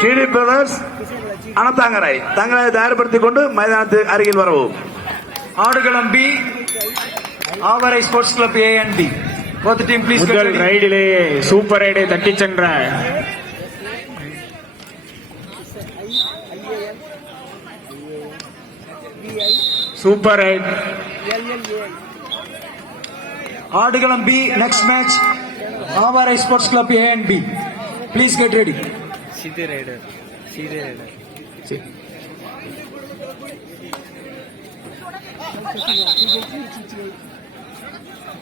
DD brothers அனத்தாங்கரை தங்களை தயார்படுத்திக் கொண்டு மைதானத்துக்கு அருகில் வரவும். ஆடுகளம் B Avarai sports club A and B. both team please முதல் ரைடிலேயே சூப்பர் ரைடை தட்டி சென்ற சூப்பர் ரைட். ஆடுகளம் B next match Avarai sports club A and B. please get ready. सीधे राइडर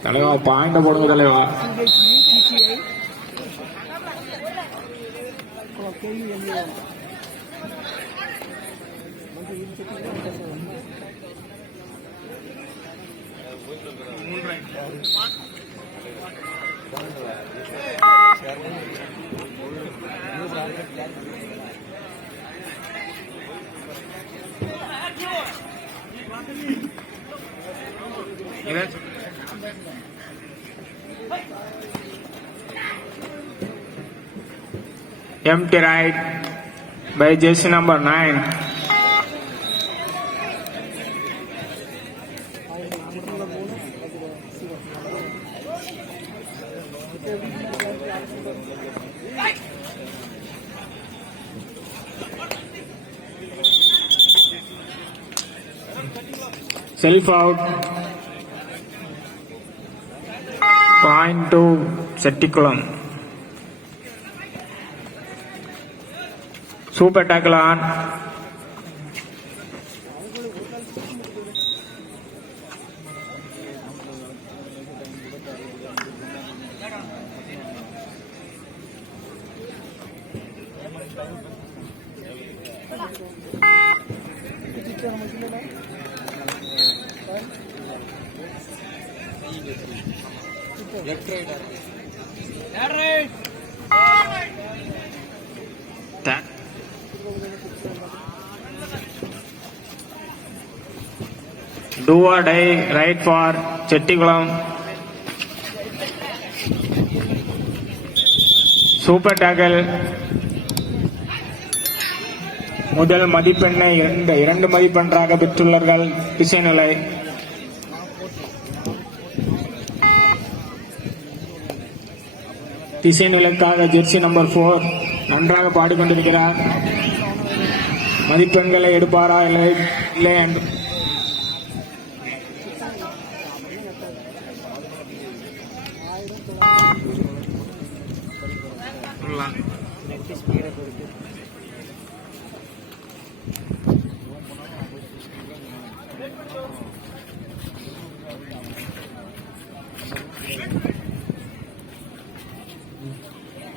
தலைவா பாயிண்ட் போடுங்க தலைவா. Empty right by jersey number 9. Self out. Point to Setikulam. Super tackle on. Do or die right for Chetikulam. Super tackle. முதல் மதிப்பெண்ணை இரண்டு மதிப்பெண்ணாக பெற்றுள்ளார்கள் திசைநிலை. திசைநிலைக்காக Jersey number 4 நன்றாக பாடிக்கொண்டிருக்கிறார். மதிப்பெண்களை எடுப்பாரா இல்லை என்று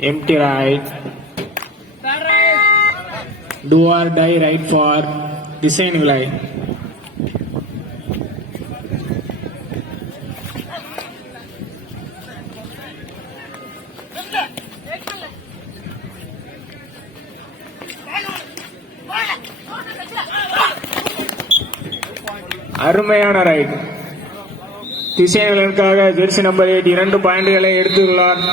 empty right. Do or die right for design line. அருமையான right. திசைகளுக்காக Jersey number 8 2 பாயிண்டுகளை எடுத்துள்ளார்.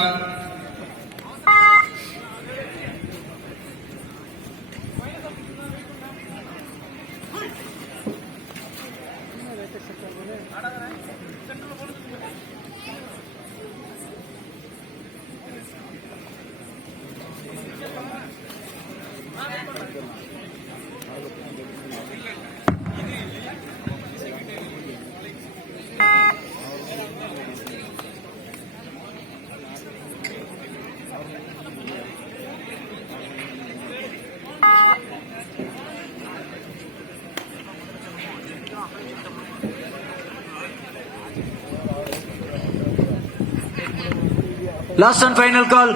Last and final call.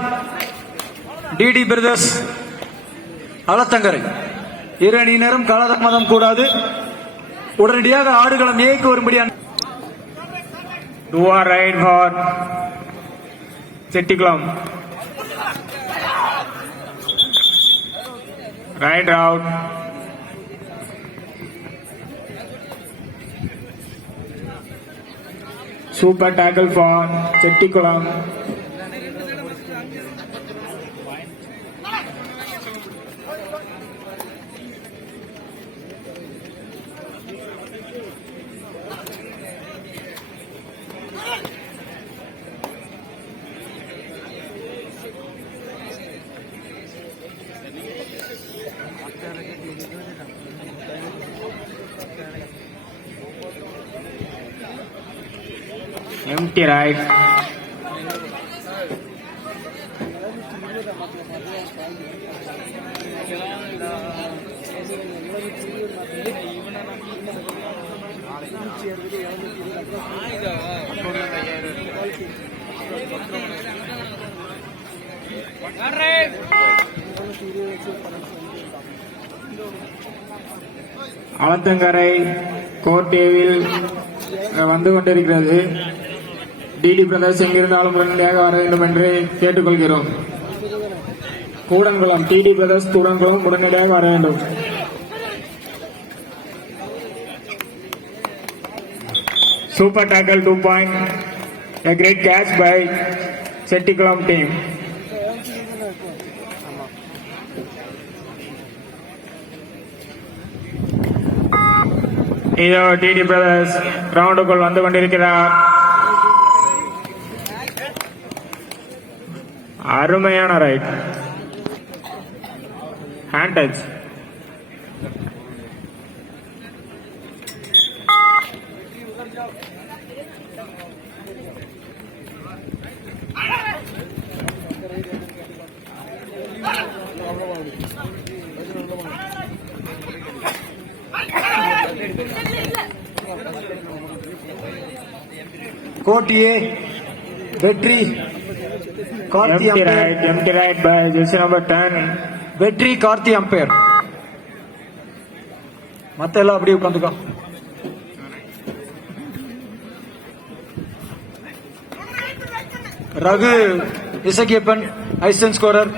DD Brothers Alathankarai. இரு அணியினரும் காலதாமதம் கூடாது. உடனடியாக ஆடுகளம் ஏக்கு வரும்படியான Do or right for Chetikulam. Right out. Super tackle for Chetikulam. empty right. ஆலத்தங்கரை கோர்டேவில் வந்து கொண்டிருக்கிறது. டிடி பிரதர்ஸ் எங்கிருந்தாலும் உடனடியாக வர வேண்டும் என்று கேட்டுக்கொள்கிறோம். கூடன்குளம் டிடி பிரதர்ஸ் கூடன்குளம் உடனடியாக வர வேண்டும். Super tackle 2 point. A great catch by Chetikulam team. இதோ டிடி பிரதர்ஸ் கிரவுண்டுக்குள் வந்து கொண்டிருக்கிறார். அருமையான raid, hand touch. Court A Vetri Karthi umpire. Empty right by jersey number 10. வெற்றி கார்த்தி அம்பையர். மத்த எல்லாம் அப்படியே உட்காந்துக்கோ. ரகு இசக்கியப்பன் ஐசன் ஸ்கோரர்.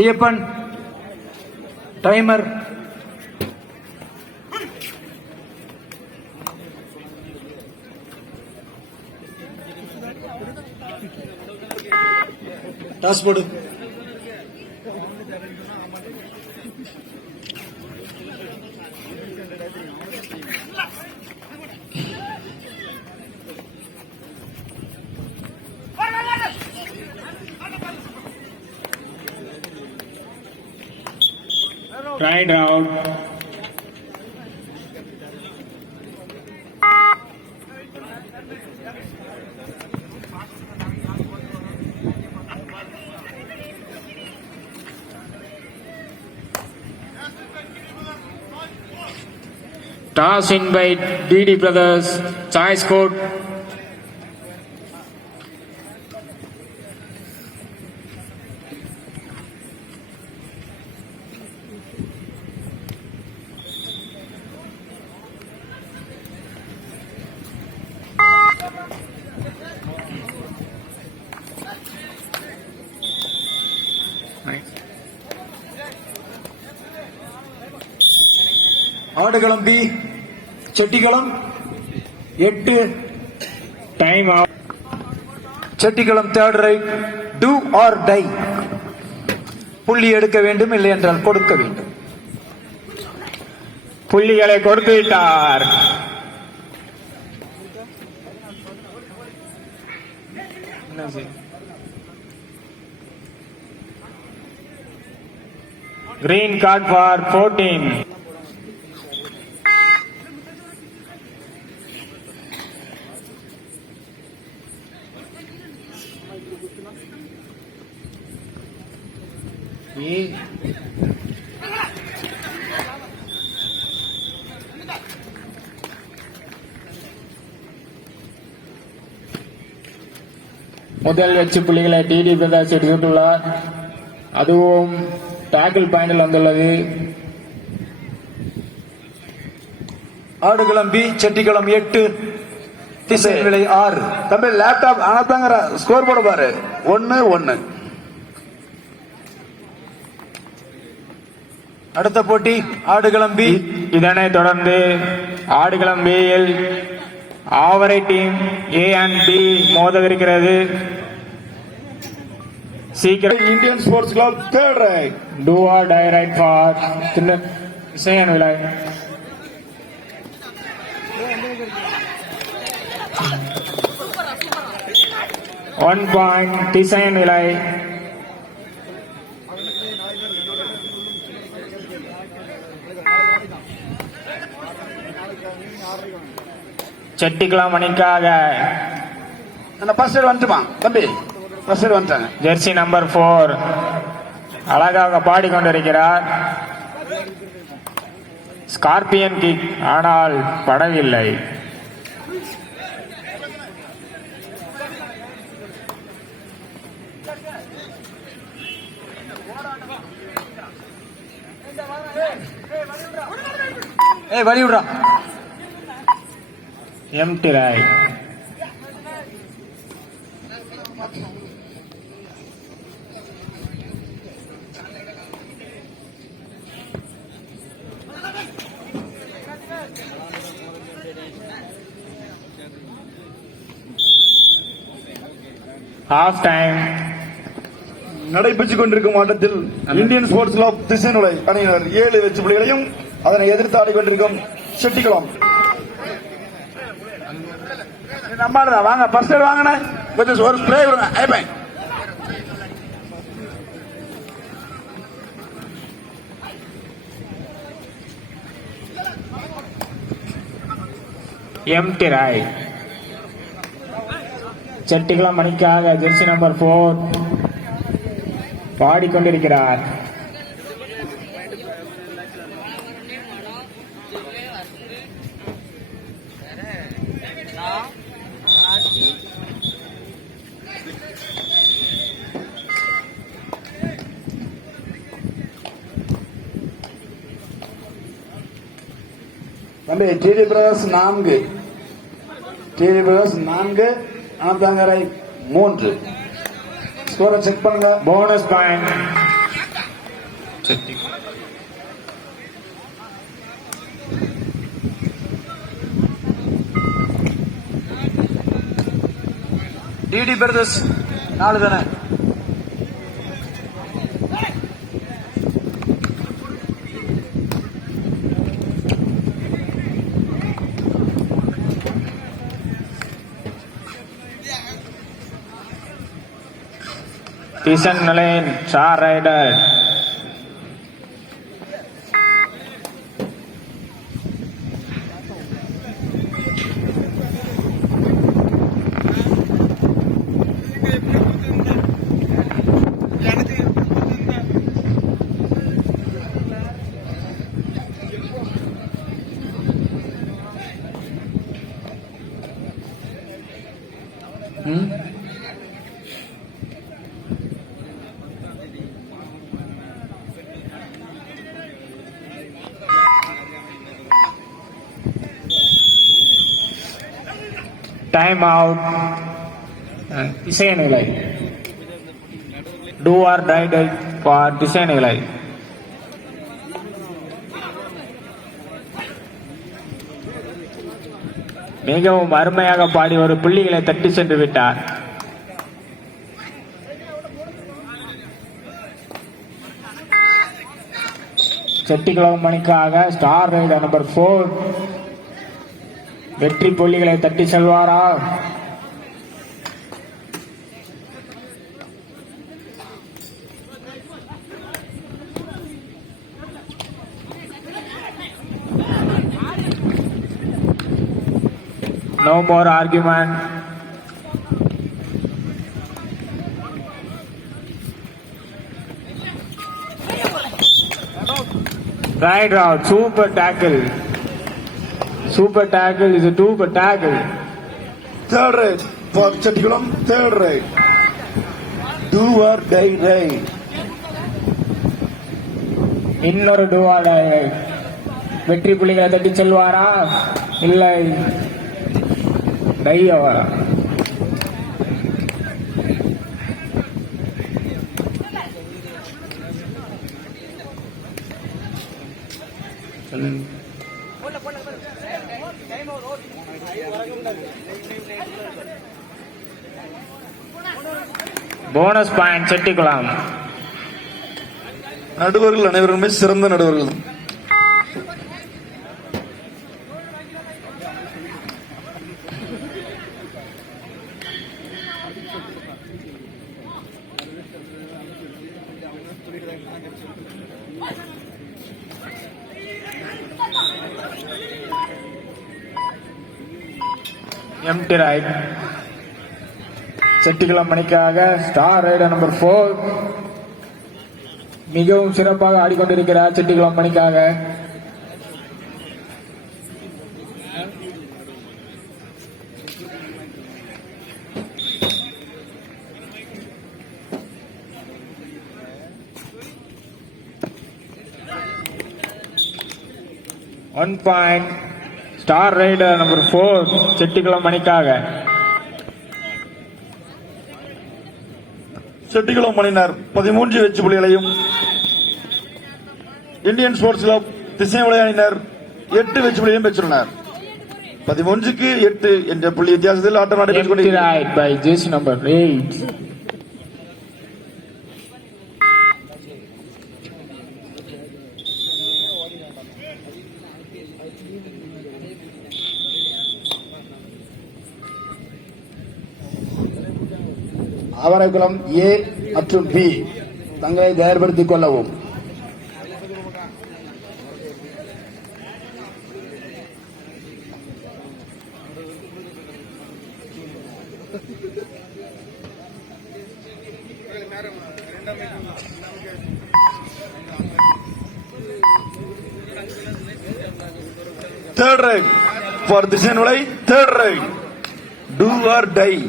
ஐயப்பன் டைமர். டாஸ் போடு. Right out. Toss in by DD Brothers. Choice code. ஆடுகளம் B Chettikulam 8. Time out. Chettikulam third raid. Do or die. புள்ளி எடுக்க வேண்டும், இல்லை என்றால் கொடுக்க வேண்டும். புள்ளிகளை கொடுத்து விட்டார். Green card for 14. முதல் வெற்றி புள்ளிகளை டிடி பிரதர்ஸ் எடுத்துள்ளார். அதுவும் டாக்கிள் பாயிண்டில் வந்துள்ளது. ஆடுகளம் பி செட்டிகளம் 8 திசை விலை 6. தம்பி லேப்டாப் அனத்தாங்கிற ஸ்கோர் போர்டு பாரு. 1-1. அடுத்த போட்டி ஆடுகளம் பி. இதனைத் தொடர்ந்து ஆடுகளம் பியில் ஆவரை டீம் ஏ அண்ட் பி மோதவிருக்கிறது. சீக்கிரம் Indian sports club third raid. Do or die raid for Thisayanvilai. One point திசையன் விலை. செட்டிக்குளம் அணிக்காக அந்த ஃபர்ஸ்ட் சைடு வந்துட்டுமா தம்பி, ஃபர்ஸ்ட் சைடு வந்துட்டாங்க. ஜெர்சி நம்பர் 4 அழகாக பாடிக்கொண்டிருக்கிறார். ஸ்கார்பியன் கிக், ஆனால் படவில்லை. வழி விடுறா. Empty raid. Half time. நடைபெற்றுக் கொண்டிருக்கும் ஆட்டத்தில் இந்தியன் ஸ்போர்ட்ஸ் கிளப் திசைநுலை அணியினர் 7 வெற்றி புள்ளிகளையும் அதனை எதிர்த்து ஆடிக்கொண்டிருக்கும் செட்டிக்குளம். நம்மாடுதான் வாங்க, ஃபர்ஸ்ட் சைடு வாங்கின கொஞ்சம் ஒரு ஸ்ப்ரே விடுங்க. ஐபன் எம்டி ரைட். செட்டிக்குளம் அணிக்காக ஜெர்சி நம்பர் 4 பாடிக்கொண்டிருக்கிறார். தம்பி டிடி பிரகாஷ் 4, டிடி பிரகாஷ் 4, அனந்தாங்கரை 3. ஸ்கோரை செக் பண்ணுங்க. Bonus point. டிடி பிரதர்ஸ் 4 தானே. Tisan Nalain, Star Rider. Time out. Tisanilai. Do or die for Tisanilai. மிகவும் அருமையாக பாடி ஒரு புள்ளிகளை தட்டி சென்று விட்டார். செட்டிக்குளம் மணிக்காக ஸ்டார் ரைடர் நம்பர் 4 வெற்றி புள்ளிகளை தட்டி செல்வாரா? No more argument. Right out, super tackle. Super tackle is a super tackle. Third right for Chetikulam, third right. Do or die right. இன்னொரு டுவாட வெற்றி புள்ளிகளை தட்டி செல்வாரா இல்லை டையவாரா? Bonus point Chettikulam. நடுவர்கள் அனைவருமே சிறந்த நடுவர்கள். Empty raid. செட்டிக்குளம் மணிக்காக ஸ்டார் ரைடர் நம்பர் 4 மிகவும் சிறப்பாக ஆடிக்கொண்டிருக்கிறார். செட்டிக்குளம் மணிக்காக 1 point. Star raider number 4 Chettikulam மணிக்காக. செட்டிக்குளம் மணியினர் 13 வெற்றி புள்ளிகளையும் இந்தியன் ஸ்போர்ட்ஸ் கிளப் திசை விளையாடினர் 8 வெற்றி புள்ளிகளையும் பெற்றுள்ளனர். 13க்கு 8 என்ற புள்ளி வித்தியாசத்தில் ஆட்டம் நடைபெற்றுக் Empty கொண்டிருக்கிறது. right by jersey number 8. Avaraikulam ஏ மற்றும் பி தங்களை தயார்படுத்திக் கொள்ளவும். Third right for Dishanulai. Third right. Do or die.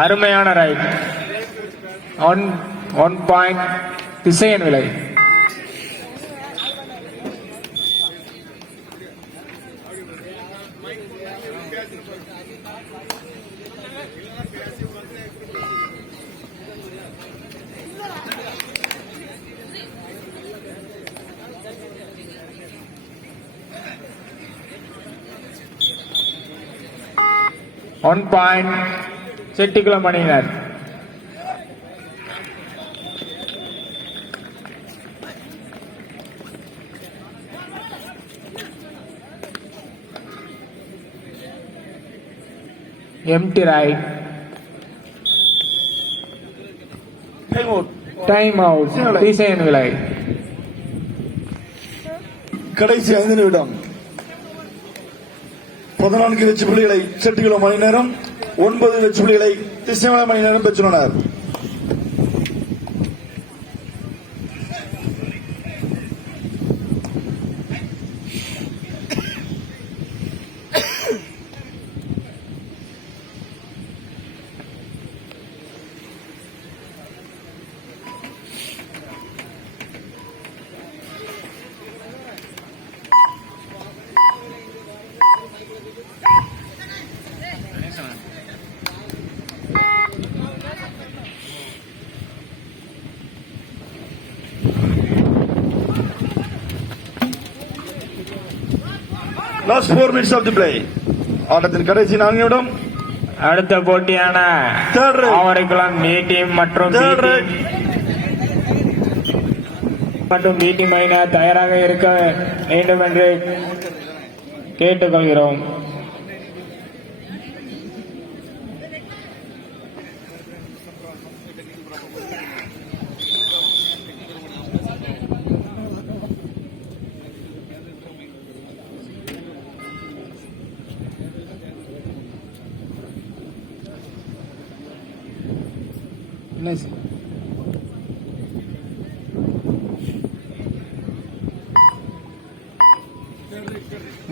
அருமையான raid. 1 point. Thisayanvilai. One point Chettikulam அணியினர். Empty raid. Time out. Thisayanvilai. கடைசி 5 நிமிடம். 14 வெற்றி புள்ளிகளை செட்டிக்குளம் மணி நேரம், 9 வெற்றி புள்ளிகளை திசைமலை மணி நேரம் பெற்றுள்ளனர். Last 4 minutes of the play. ஆட்டத்தின் கடைசி 4 நிமிடம். அடுத்த போட்டியான Third right. ஆவரைக்குளம் ஏ டீம் மற்றும் Third right. பி டீம் அணியினர் தயாராக இருக்க வேண்டும் என்று கேட்டுக்கொள்கிறோம்.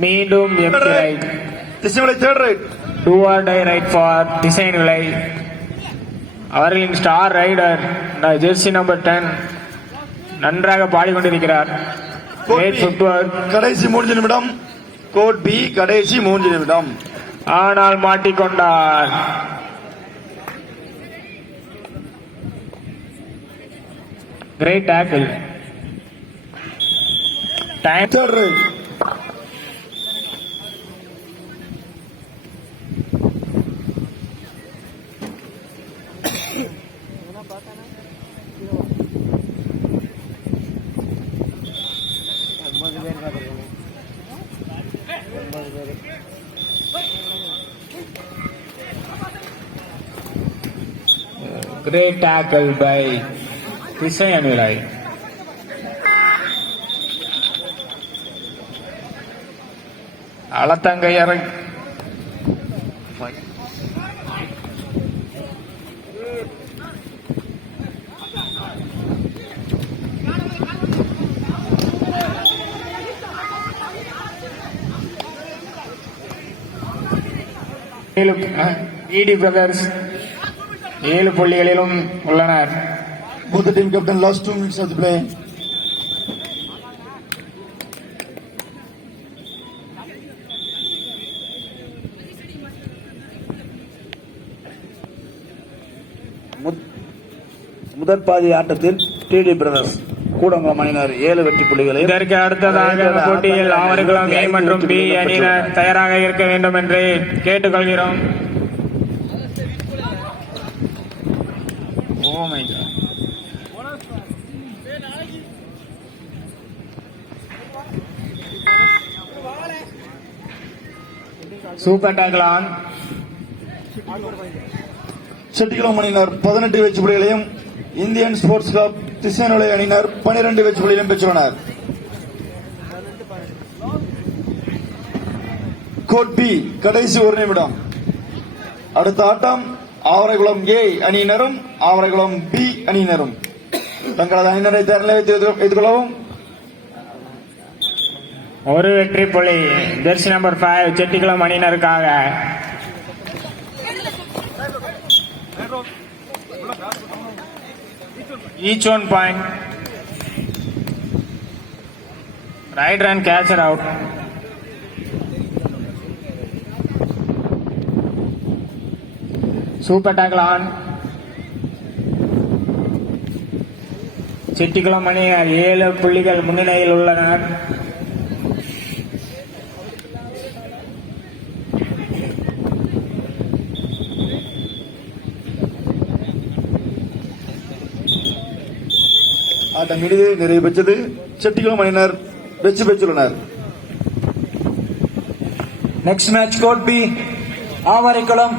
மீண்டும் empty raid. Thisaimalai third right. Do or die raid for Thisaimalai. அவர்களின் ஸ்டார் ரைடர் ஜெர்சி நம்பர் 10 நன்றாக பாடிக்கொண்டிருக்கிறார். Great footwork. கடைசி 3 நிமிடம். கோட் பி கடைசி 3 நிமிடம். ஆனால் மாட்டிக்கொண்டார். Great tackle. Time. Third right. Great tackle by Tisayan Vilay. Alatanga Yarak. ED Brothers 7 புள்ளிகளிலும் உள்ளனர். Both the team captain last 2 minutes of the play. முதற் பாதி ஆட்டத்தில் டிடி பிரதர்ஸ் கூடங்குளம் அணியினர் 7 வெற்றி புள்ளிகளை. இதற்கு அடுத்ததாக போட்டியில் ஆவரகுளம் A மற்றும் B அணியினர் தயாராக இருக்க வேண்டும் என்று கேட்டுக்கொள்கிறோம். Oh my God. Super tackle on. Chettikulam அணியினர் 18 வெற்றி புள்ளிகளையும் இந்தியன் ஸ்போர்ட்ஸ் கிளப் திசையனுலை அணியினர் 12 வெற்றி புள்ளிகளையும் பெற்றுள்ளனர். கோட் பி கடைசி 1 நிமிடம். அடுத்த ஆட்டம் ஆவரைகுளம் A அணியினரும் ஆவரைகுளம் B அணியினரும் தங்களது அணியினரை வைத்துக் கொள்ளவும். ஒரு வெற்றி புள்ளி ஜெர்சி நம்பர் 5 செட்டிகுளம் அணியினருக்காக. Each 1 point. Right run catch it out. Super tackle on. Chettikulam அணியினர் 7 புள்ளிகள் முன்னிலையில் உள்ளனர். ஆட்டம் இனிதே நிறைவு பெற்றது. செட்டிகுளம் அணியினர் வெற்றி பெற்றுள்ளனர். Next match court B Avaraikulam